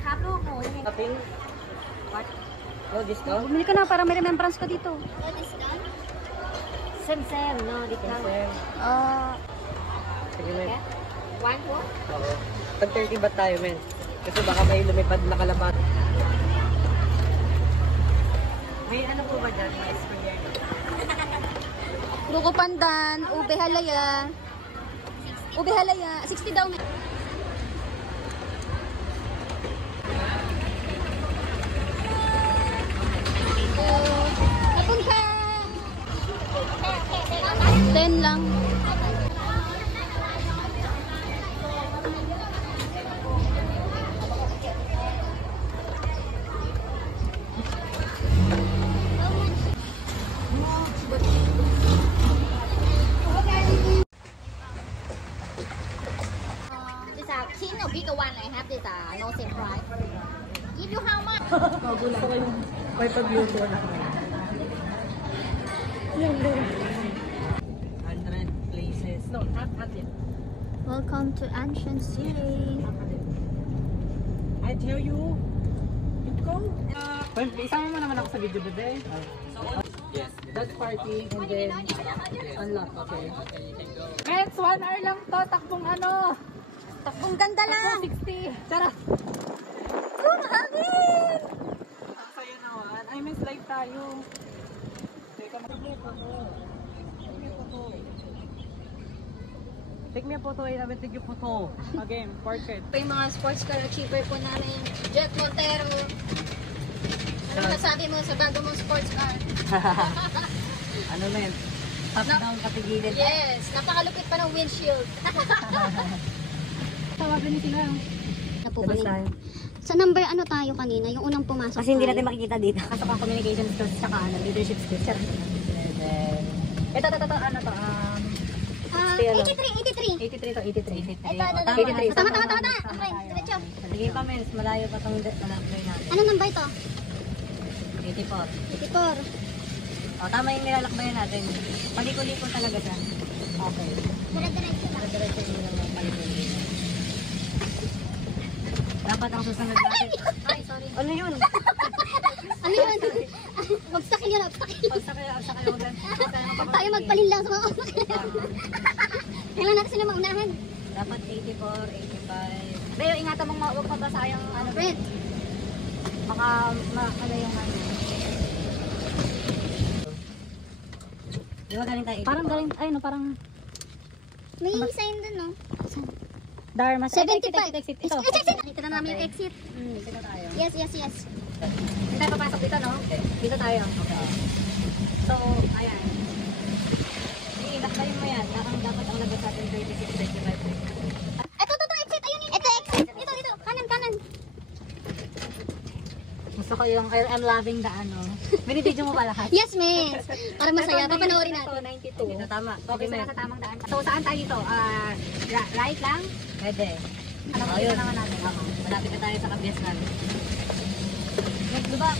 half look mo. Shopping? What? No discount? Bumili ka na para may remembrance ka dito. No discount? Same, no discount. Sige, men. One more? Oo. Pag 30 ba tayo, men? Kasi baka may lumipad na kalabat. May ano po ba dyan? May spaghetti. Buko pandan, ube halaya. Ube halaya, 60 daw. Kapun ka. 10 lang. This a bigger one. I have this no same price. Give you how much? Magulat ko yung may pag-beauty na. 100 places. No, not 100. Welcome to Ancient City. I tell you. Go. Isama mo naman ako sa video, bebe. Yes. That party and then unlock. Okay. Friends, 1 hour lang to. Takbong ano. Takbong ganda lang. 60. Tara. Oh, mahangin! Ang saya naman. I miss live tayo. Teka, take me a photo. I haven't take you photo. Again, portrait. Pa yung mga sports car achiever po namin. Jet Montero. Ano masabi mo sa bago mong sports car? Ano men? Top down katigilid. Yes, napakalupit pa ng windshield. Tawagan niyo sila. Na po kami. Sa number ano tayo kanina, yung unang pumasok. Kasi hindi natin makikita dito. Pasok ang communication skills saka leadership skills. Ito, ano to? 83. 83 to 83. Ito. Tama. Okay, diretso. Sige pa men, malayo pa tong malapit natin. Anong number ito? 84. 84. O, tama yung nilalakbayan natin. Paliko-liko talaga siya. Okay. Dire-diretso lang. Diretso yung mga paliko-liko. Dapat ang susunod natin. Ay, sorry. Ano yun? Ano yun? Obstacle yun, obstacle. Pagsa kayo. Huwag tayo magpalin lang sa mga obstacle. Kailangan natin sila maunahan. Dapat 84, 85. Pero ingatan mong huwag mabasayang ano. Fred. Baka ano yung ano. Di ba galing tayo? Parang galing, ay no, parang May sign dun, no? Dharma. 75. Exit. Ito. Ito na namin yung exit. Dito tayo. Yes. Hindi tayo papasok dito, no? Okay. Dito tayo. Okay. So, ayan. Ilakbayin mo yan. Dapat ang labas natin 36, 35. Ito, exit. Ayun yun. Ito, exit. Dito. Kanan. Gusto ko yung I'm loving the ano. Binibidyo mo pa lahat. Yes, miss. Para masaya. Papanoorin natin. 92. Dito, tama. Okay, sa tamang daan. So, saan tayo dito? Right lang? Pwede. Ano ko yun naman natin? Malapit na tayo sa Kabiasnan. Next, diba?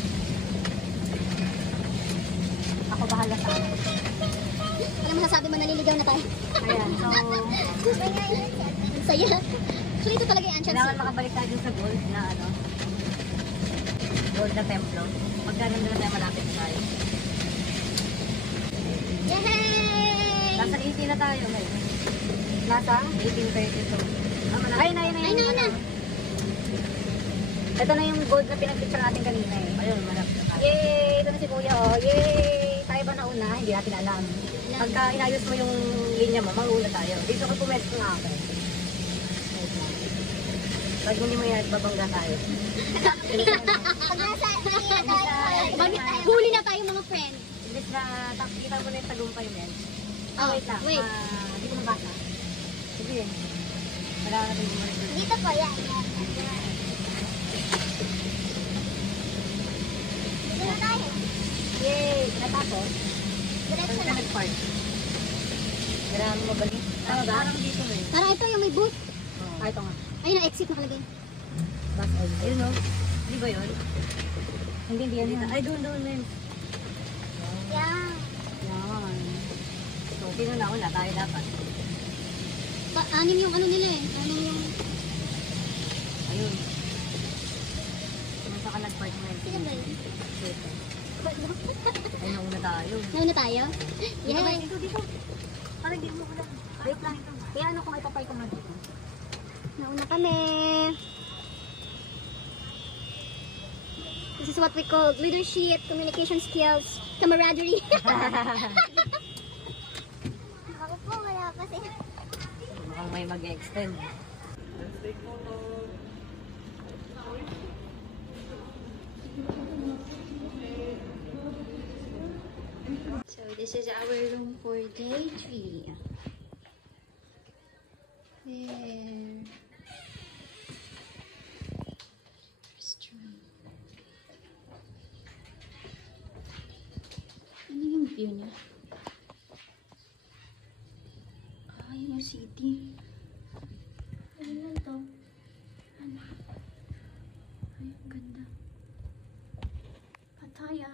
Ako bahala sa akin. Ano masasabi mo, naliligaw na tayo? Ayan, so... Ang saya. Actually, ito talaga yung ancient Kailangan city. makabalik tayo dun sa gold na ano. Gold na templo. Pagka nandun na tayo, malapit na tayo. Yay! Nasa 80 na tayo ngayon. Nasa 1832. Ay, na. Ito na yung gold na pinag-picture natin kanina eh. Ayun, malapit na tayo. Yay! Ito na si Kuya, oh. Yay! Tayo ba nauna? Hindi natin alam. Pagka inayos mo yung linya mo, mag-uula tayo. Dito ko pumesto nga ako. Wait lang. Pag hindi mo yan, babangga tayo. Pag nasa tayo. Huli na tayo mga friend. Imbis na kita mo na yung tagumpay, men. Oh, Wait lang. wait. Hindi ko mabasa. Sige. Kailangan natin bumalik dito. Dito po, yan. Dito na tayo. Yay! Natapos? Diretso Saan ka lang. nag-park? Kailangan mo mabalik? Ano ba? Parang dito eh. Parang ito yung may booth. Ah, ito nga. Ayun ang exit nakalagay. Bus exit. Ayun no? Di ba yun? Hindi yan. Ay, doon, men. Yan. Yan. So, sino na una? Tayo dapat. Anim yung ano nila eh. Anim yung... Ayun. Park mo yan. Sige ba yun? Ay, nauna tayo. Nauna tayo? Dito ba? Yes. Dito. Parang di mo ko lang. Wait lang. Kaya ano kung ipapark ko nga dito? Nauna kami. This is what we call leadership, communication skills, camaraderie. Ako po, wala kasi. Mukhang may mag-extend. So this is our room for day 3. There. Restaurant. Ano yung view niya? Ah, yun yung city. Ano lang to? Ano? Ay, ang ganda. Pattaya.